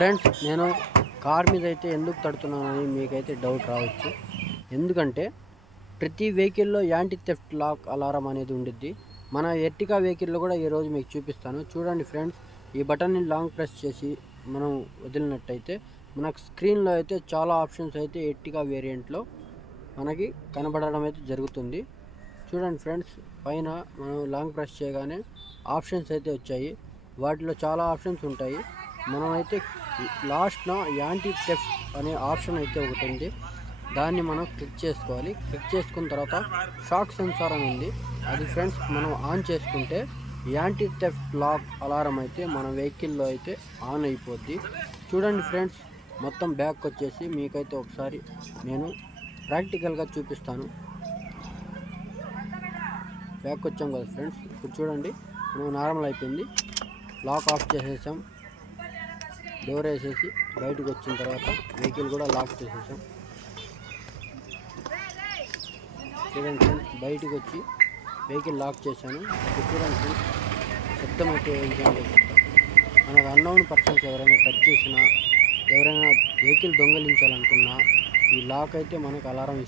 Friends, నేను car మీద అయితే ఎందుకు తడుతున్నానని మీకైతే డౌట్ రావచ్చు. ఎందుకంటే ప్రతి వెహికల్లో యాంటీ థెఫ్ట్ లాక్ అలారం అనేది ఉండిద్ది. మన ఎర్టికా వెహికల్లో కూడా ఈరోజు మీకు చూపిస్తాను. చూడండి ఫ్రెండ్స్, ఈ బటన్ని లాంగ్ ప్రెస్ చేసి మనం వదిలినట్టయితే మనకు స్క్రీన్లో అయితే చాలా ఆప్షన్స్ అయితే ఎర్టికా వేరియంట్లో మనకి కనబడడం అయితే జరుగుతుంది. చూడండి ఫ్రెండ్స్, పైన మనం లాంగ్ ప్రెస్ చేయగానే ఆప్షన్స్ అయితే వచ్చాయి. వాటిలో చాలా ఆప్షన్స్ ఉంటాయి. మనమైతే లాస్ట్న యాంటీ థెఫ్ట్ అనే ఆప్షన్ అయితే ఒకటి ఉంది. దాన్ని మనం క్లిక్ చేసుకోవాలి. క్లిక్ చేసుకున్న తర్వాత షాక్ సెన్సార్ అని ఉంది. అది ఫ్రెండ్స్ మనం ఆన్ చేసుకుంటే యాంటీ థెఫ్ట్ లాక్ అలారం అయితే మన వెహికల్లో అయితే ఆన్ అయిపోద్ది. చూడండి ఫ్రెండ్స్, మొత్తం బ్యాక్ వచ్చేసి మీకైతే ఒకసారి నేను ప్రాక్టికల్గా చూపిస్తాను. బ్యాక్ వచ్చాం కదా ఫ్రెండ్స్, ఇప్పుడు చూడండి మనం నార్మల్ అయిపోయింది. లాక్ ఆఫ్ చేసేసాం, డోర్ వేసేసి బయటకు వచ్చిన తర్వాత వెహికల్ కూడా లాక్ చేసేసాం. చూడండి ఫ్రెండ్స్, బయటకు వచ్చి వెహికల్ లాక్ చేశాను. ఇప్పుడు చూడండి ఫ్రెండ్స్, శబ్దం అయితే ఏంటంటే మనకు అన్నోన్ పర్సన్స్ ఎవరైనా టచ్ చేసినా, ఎవరైనా వెహికల్ దొంగలించాలనుకున్నా ఈ లాక్ అయితే మనకు అలారం